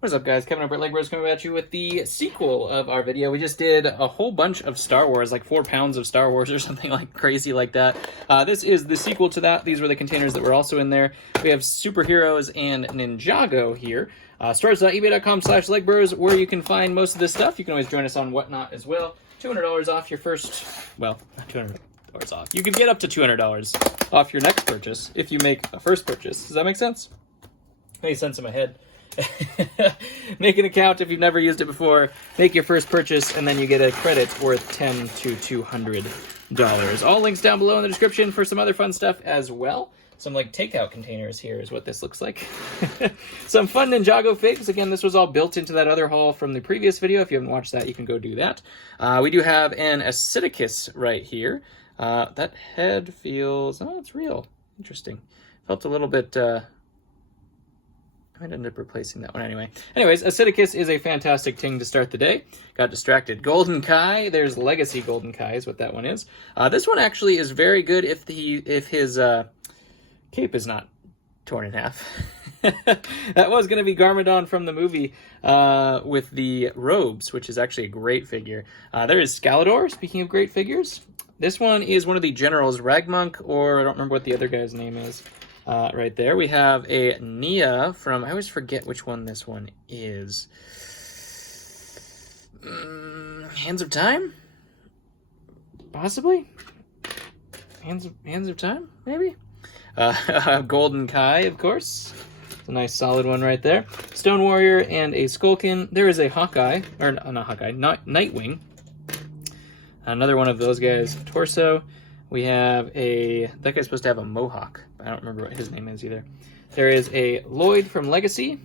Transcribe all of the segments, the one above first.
What is up, guys? Kevin over at Legos coming at you with the sequel of our video. We just did a whole bunch of Star Wars, like 4 pounds of Star Wars or something like crazy like that. This is the sequel to that. These were the containers that were also in there. We have superheroes and Ninjago here. Stores.ebay.com/legbros, where you can find most of this stuff. You can always join us on Whatnot as well. $200 off your first, well, not $200 off. You can get up to $200 off your next purchase if you make a first purchase. Does that make sense? Makes sense in my head. Make an account if you've never used it before. Make your first purchase, and then you get a credit worth $10 to $200. All links down below in the description for some other fun stuff as well. Some like takeout containers here is what this looks like. Some fun Ninjago figs. Again, this was all built into that other haul from the previous video. If you haven't watched that, you can go do that. We do have an Acidicus right here. That head feels... oh, it's real. Interesting. Felt a little bit... I might end up replacing that one anyway. Anyways, Acidicus is a fantastic ting to start the day. Got distracted. Golden Kai. There's Legacy Golden Kai is what that one is. This one actually is very good if his cape is not torn in half. That was going to be Garmadon from the movie with the robes, which is actually a great figure. There is Scalador, speaking of great figures. This one is one of the generals, Ragmonk, or I don't remember what the other guy's name is. Right there. We have a Nia from, I always forget which one this one is. Hands of Time? Possibly? Hands of Time, maybe? Golden Kai, of course. It's a nice solid one right there. Stone Warrior and a Skulkin. There is a Hawkeye, or not Hawkeye, Nightwing. Another one of those guys' torso. We have that guy's supposed to have a mohawk. I don't remember what his name is either. There is a Lloyd from Legacy.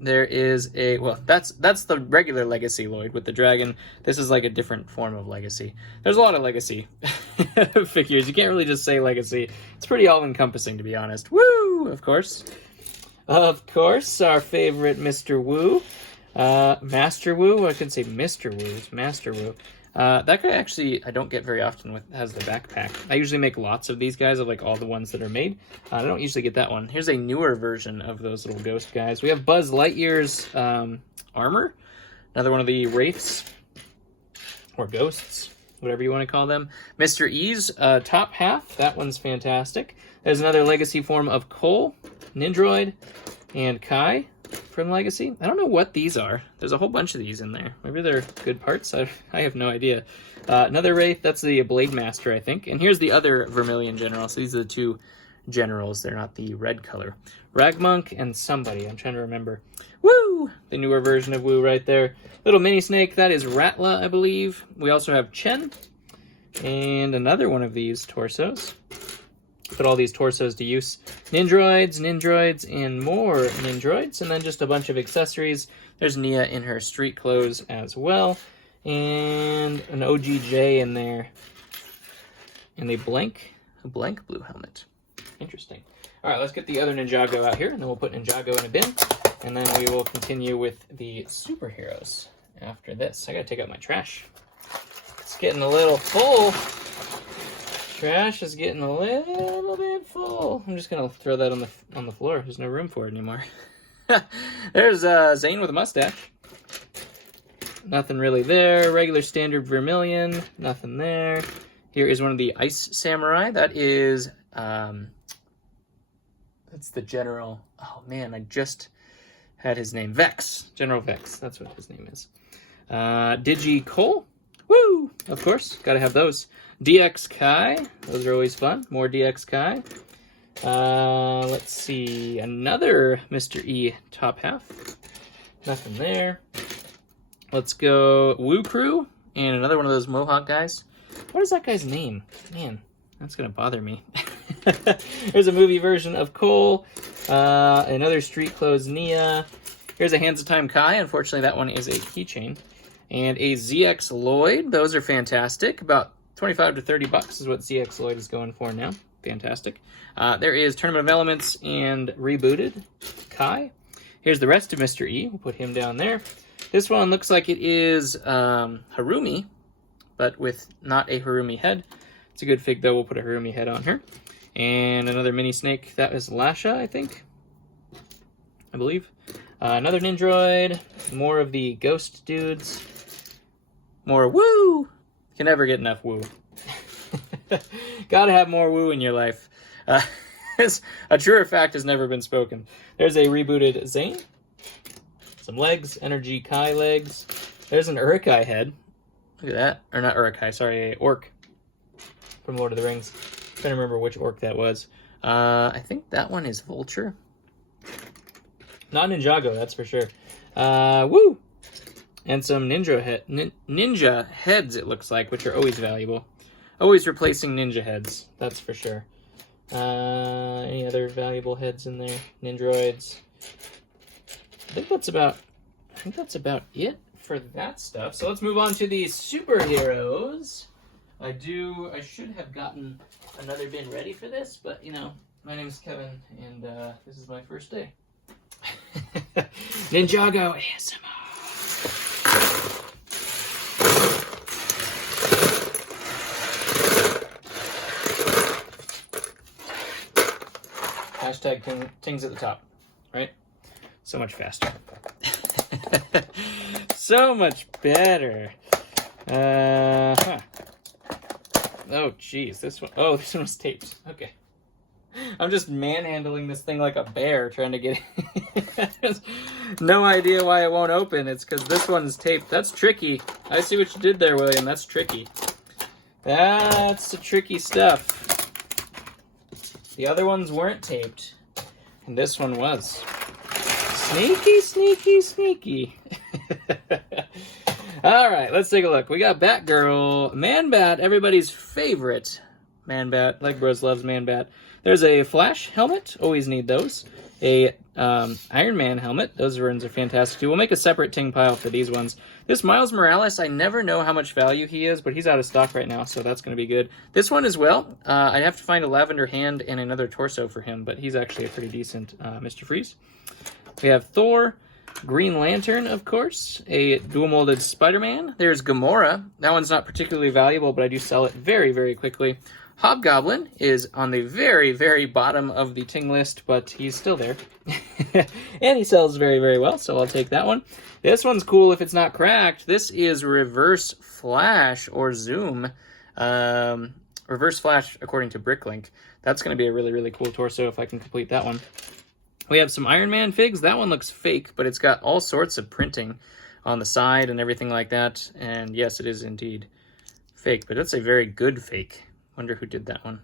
There is a, well, that's the regular Legacy Lloyd with the dragon. This is like a different form of Legacy. There's a lot of Legacy figures. You can't really just say Legacy. It's pretty all-encompassing, to be honest. Woo! Of course. Of course, our favorite Mr. Wu. Master Wu? I could say Mr. Wu. It's Master Wu. That guy actually I don't get very often has the backpack. I usually make lots of these guys of like all the ones that are made. I don't usually get that one. Here's a newer version of those little ghost guys. We have Buzz Lightyear's armor. Another one of the wraiths or ghosts, whatever you want to call them. Mr. E's top half. That one's fantastic. There's another Legacy form of Cole, Nindroid, and Kai from Legacy. I don't know what these are. There's a whole bunch of these in there. Maybe they're good parts. I have no idea. Another Wraith. That's the Blade Master, I think. And here's the other Vermilion General. So these are the two generals. They're not the red color. Ragmonk and somebody. I'm trying to remember. Woo! The newer version of Wu right there. Little mini snake. That is Ratla, I believe. We also have Chen. And another one of these torsos. Put all these torsos to use. Nindroids, and more Nindroids. And then just a bunch of accessories. There's Nia in her street clothes as well. And an OGJ in there. And a blank blue helmet. Interesting. All right, let's get the other Ninjago out here. And then we'll put Ninjago in a bin. And then we will continue with the superheroes after this. I gotta take out my trash. It's getting a little full. Trash is getting a little bit full. I'm just gonna throw that on the floor. There's no room for it anymore. There's Zane with a mustache. Nothing really there. Regular standard Vermilion. Nothing there. Here is one of the Ice Samurai. That is that's the General. Oh man, I just had his name. Vex. General Vex. That's what his name is. Digi Cole. Woo! Of course, gotta have those. DX Kai, those are always fun. More DX Kai. Let's see, another Mr. E top half. Nothing there. Let's go Woo Crew, and another one of those Mohawk guys. What is that guy's name? Man, that's gonna bother me. There's a movie version of Cole. Another street clothes Nia. Here's a Hands of Time Kai. Unfortunately, that one is a keychain. And a ZX Lloyd. Those are fantastic. About 25 to 30 bucks is what ZX Lloyd is going for now. Fantastic. There is Tournament of Elements and Rebooted Kai. Here's the rest of Mr. E. We'll put him down there. This one looks like it is Harumi, but with not a Harumi head. It's a good fig, though. We'll put a Harumi head on her. And another mini snake. That is Lasha, I think. I believe. Another Nindroid. More of the ghost dudes. More woo! Can never get enough woo. Gotta have more woo in your life. A truer fact has never been spoken. There's a rebooted Zane. Some legs, Energy Kai legs. There's an Urukai head. Look at that. Or not Urukai, sorry, a orc from Lord of the Rings. I'm trying to remember which orc that was. I think that one is Vulture. Not Ninjago, that's for sure. Woo! And some ninja heads, it looks like, which are always valuable. Always replacing ninja heads, that's for sure. Any other valuable heads in there? Nindroids. I think that's about it for that stuff. So let's move on to the superheroes. I should have gotten another bin ready for this, but you know, my name is Kevin, and this is my first day. Ninjago ASMR. Hashtag tings at the top, right? So much faster. So much better. Oh, geez. This one was taped. Okay. I'm just manhandling this thing like a bear trying to get it. No idea why it won't open. It's because this one's taped. That's tricky. I see what you did there, William. That's tricky. That's the tricky stuff. The other ones weren't taped, and this one was. Sneaky, sneaky, sneaky. All right, let's take a look. We got Batgirl, Man-Bat, everybody's favorite Man-Bat. Leg Bros loves Man-Bat. There's a Flash helmet. Always need those. A Iron Man helmet. Those ones are fantastic too. We'll make a separate ting pile for these ones. This Miles Morales, I never know how much value he is, but he's out of stock right now, so that's going to be good. This one as well. I have to find a lavender hand and another torso for him, but he's actually a pretty decent Mr. Freeze. We have Thor, Green Lantern, of course, a dual-molded Spider-Man. There's Gamora. That one's not particularly valuable, but I do sell it very, very quickly. Hobgoblin is on the very, very bottom of the ting list, but he's still there. And he sells very, very well, so I'll take that one. This one's cool if it's not cracked. This is Reverse Flash or Zoom. Reverse Flash according to Bricklink. That's going to be a really, really cool torso if I can complete that one. We have some Iron Man figs. That one looks fake, but it's got all sorts of printing on the side and everything like that. And yes, it is indeed fake, but that's a very good fake. Wonder who did that one.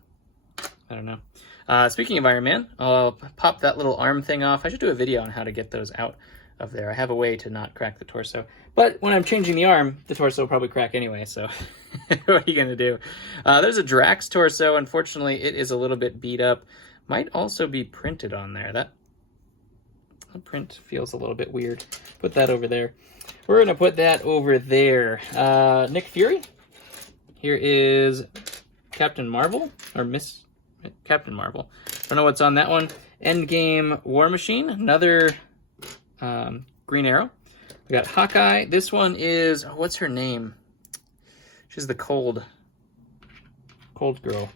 I don't know. Speaking of Iron Man, I'll pop that little arm thing off. I should do a video on how to get those out of there. I have a way to not crack the torso. But when I'm changing the arm, the torso will probably crack anyway, so what are you going to do? There's a Drax torso. Unfortunately, it is a little bit beat up. Might also be printed on there. That print feels a little bit weird. Put that over there. We're going to put that over there. Nick Fury. Here is Captain Marvel, or Miss Captain Marvel. Don't know what's on that one. Endgame War Machine. Another Green Arrow. We got Hawkeye. This one is, what's her name? She's the Cold Girl.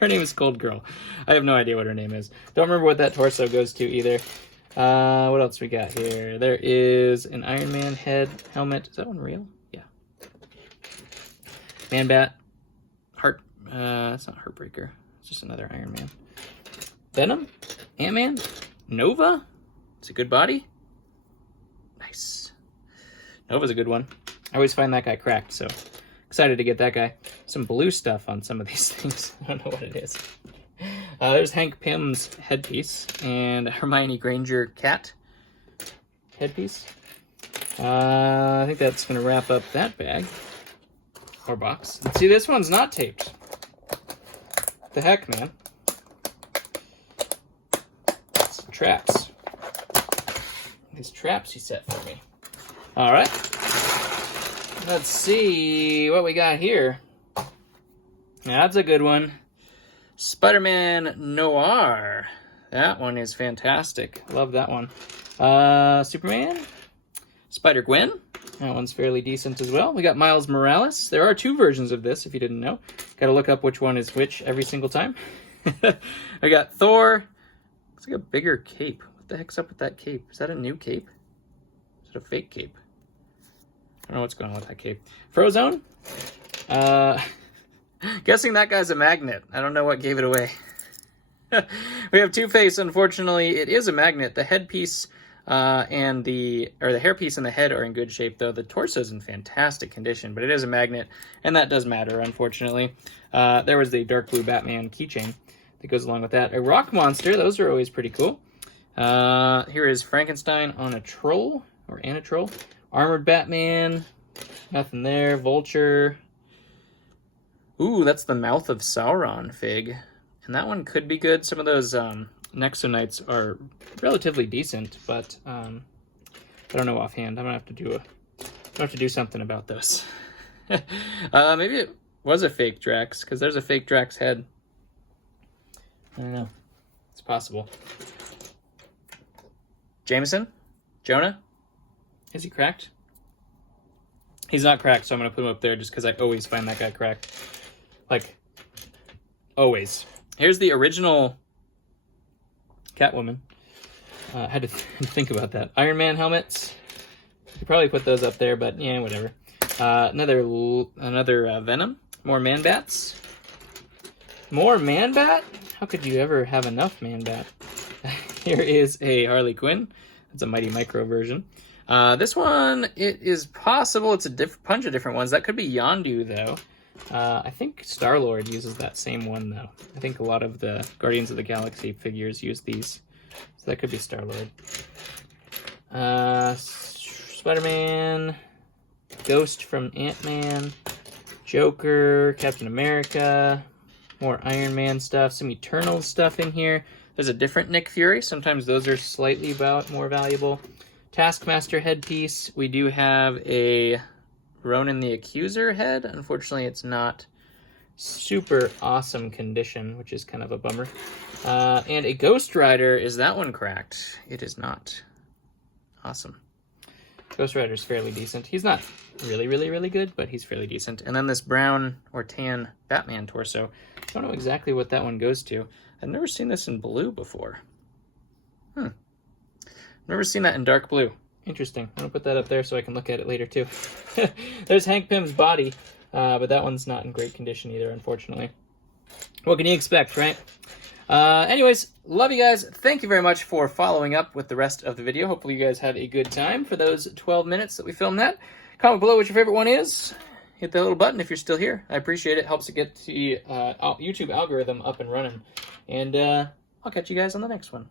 Her name is Cold Girl. I have no idea what her name is. Don't remember what that torso goes to either. What else we got here? There is an Iron Man head helmet. Is that one real? Yeah. Man-Bat. That's not Heartbreaker. It's just another Iron Man. Venom. Ant-Man. Nova. It's a good body. Nice. Nova's a good one. I always find that guy cracked, so excited to get that guy. Some blue stuff on some of these things. I don't know what it is. There's Hank Pym's headpiece and Hermione Granger cat headpiece. I think that's going to wrap up that bag or box. Let's see, this one's not taped. What the heck, man? Some traps. These traps he set for me. All right. Let's see what we got here. That's a good one. Spider-Man Noir. That one is fantastic. Love that one. Superman. Spider-Gwen. That one's fairly decent as well. We got Miles Morales. There are two versions of this, if you didn't know. Got to look up which one is which every single time. I got Thor. Looks like a bigger cape What the heck's up with that cape? Is that a new cape? Is it a fake cape? I don't know what's going on with that cape. Frozone? Guessing that guy's a magnet. I don't know what gave it away. We have Two-Face. Unfortunately, it is a magnet. The headpiece and the hairpiece and the head are in good shape, though. The torso's in fantastic condition, but it is a magnet, and that does matter, unfortunately. There was the dark blue Batman keychain that goes along with that. A rock monster. Those are always pretty cool. Here is Frankenstein on a troll, or Anna Troll. Armored Batman. Nothing there. Vulture. Ooh, that's the Mouth of Sauron fig. And that one could be good. Some of those Nexonites are relatively decent, but I don't know offhand. I'm gonna have to do something about those. Maybe it was a fake Drax, because there's a fake Drax head. I don't know. It's possible. Jameson? Jonah? Is he cracked? He's not cracked, so I'm going to put him up there just because I always find that guy cracked. Like, always. Here's the original Catwoman. Had to think about that. Iron Man helmets. You could probably put those up there, but yeah, whatever. Another Venom. More Man-Bats. More Man-Bat? How could you ever have enough Man-Bat? Here is a Harley Quinn. It's a Mighty Micro version. This one, it is possible it's a bunch of different ones. That could be Yondu, though. I think Star-Lord uses that same one, though. I think a lot of the Guardians of the Galaxy figures use these. So that could be Star-Lord. Spider-Man, Ghost from Ant-Man, Joker, Captain America, more Iron Man stuff, some Eternal stuff in here. There's a different Nick Fury. Sometimes those are slightly more valuable. Taskmaster headpiece. We do have a Ronan the Accuser head. Unfortunately, it's not super awesome condition, which is kind of a bummer. And a Ghost Rider. Is that one cracked? It is not. Awesome. Ghost Rider is fairly decent. He's not really, really, really good, but he's fairly decent. And then this brown or tan Batman torso. I don't know exactly what that one goes to. I've never seen this in blue before. Never seen that in dark blue. Interesting. I'm going to put that up there so I can look at it later, too. There's Hank Pym's body, but that one's not in great condition either, unfortunately. What can you expect, right? Anyways, love you guys. Thank you very much for following up with the rest of the video. Hopefully you guys had a good time for those 12 minutes that we filmed that. Comment below what your favorite one is. Hit that little button if you're still here. I appreciate it. Helps to get the YouTube algorithm up and running. And I'll catch you guys on the next one.